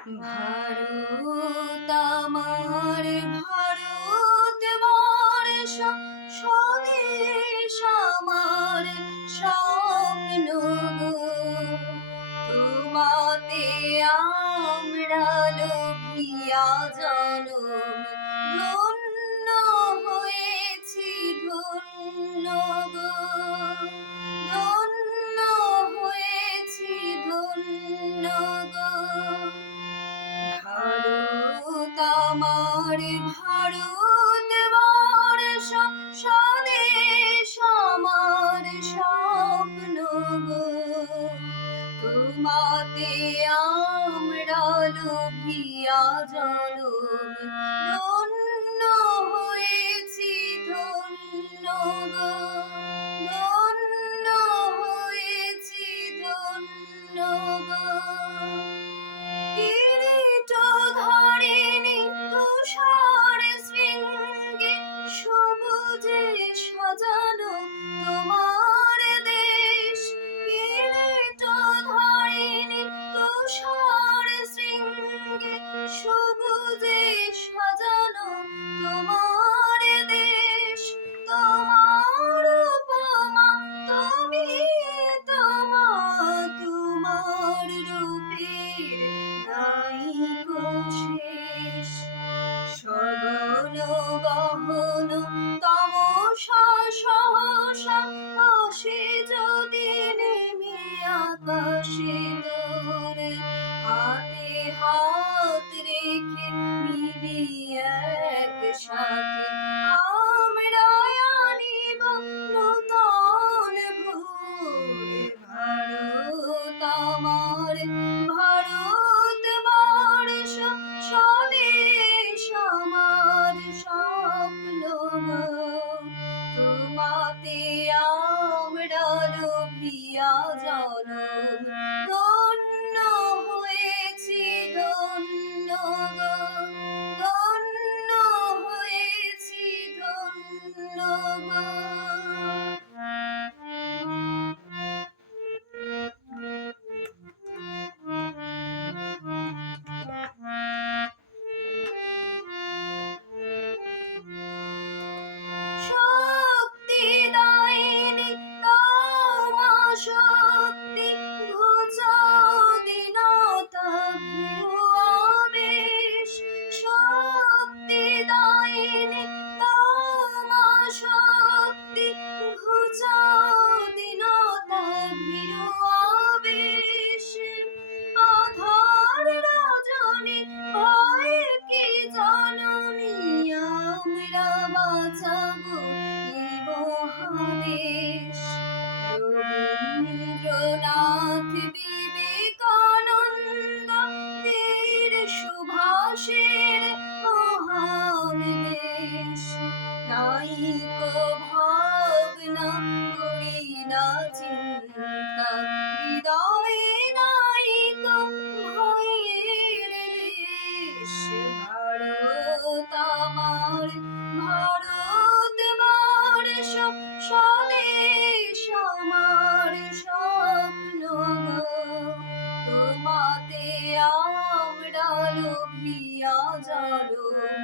ভারত আমার ভারতবর্ষ, স্বদেশ আমার স্বপ্ন গো। তোমাতে আমরা লোভিয়া জনম, ধন্য হয়েছি ধন্য গো, ধন্য হয়েছি ধন্য গো। ভারত আমার ভারতবর্ষ, স্বদেশ আমার স্বপ্ন গো। তোমাতে আমরা লোভিয়া জনম, ধন্য হয়েছি ধন্য গো, ধন্য হয়েছি ধন্য গো। কিরীট ধরেনি তুষার শৃঙ্গে, সবুজে সাজানো তোমার দেশ। কিরীট ধরেনি তুষার শৃঙ্গে, সবুজে সাজানো তোমার দেশ। তোমার উপমা তুমি, তোমার রূপের নাই কো শেষ। সগন গহন তমসা সহসা আসে যদি নেমে আকাশে তোরে, হাতে হাত রেখে মিলি একসাথে আমরা আনিব নূতন ভোর। ভারত আমার ভারতবর্ষ, স্বদেশ আমার স্বপ্ন গো। তোমাতে আমরা লোভিয়া জনম, ধন্য হয়েছি ধন্য গো, ধন্য হয়েছি ধন্য গো। শক্তি দায়িনী তোমা শক্তি, ঘুচাও দীনতা ভীরু আবেশ। শক্তি দায়িনী তোমা শক্তি, ঘুচাও দীনতা ভীরু আবেশ। আধার রজনী ভয় কি জননী, আমরা বাঁচাবো এই মহাদেশ। রবীন্দ্রনাথ বিবেকানন্দ বীর সুভাষের মহান দেশ। নাই কো ভাবনা করি না চিন্তা, হৃদয়ে নাই কো ভয়ের লেশ। ভারত আমার ভারতবর্ষ, স্বদেশ আমার স্বপ্ন গো। তোমাতে আমরা লোভিয়া জনম,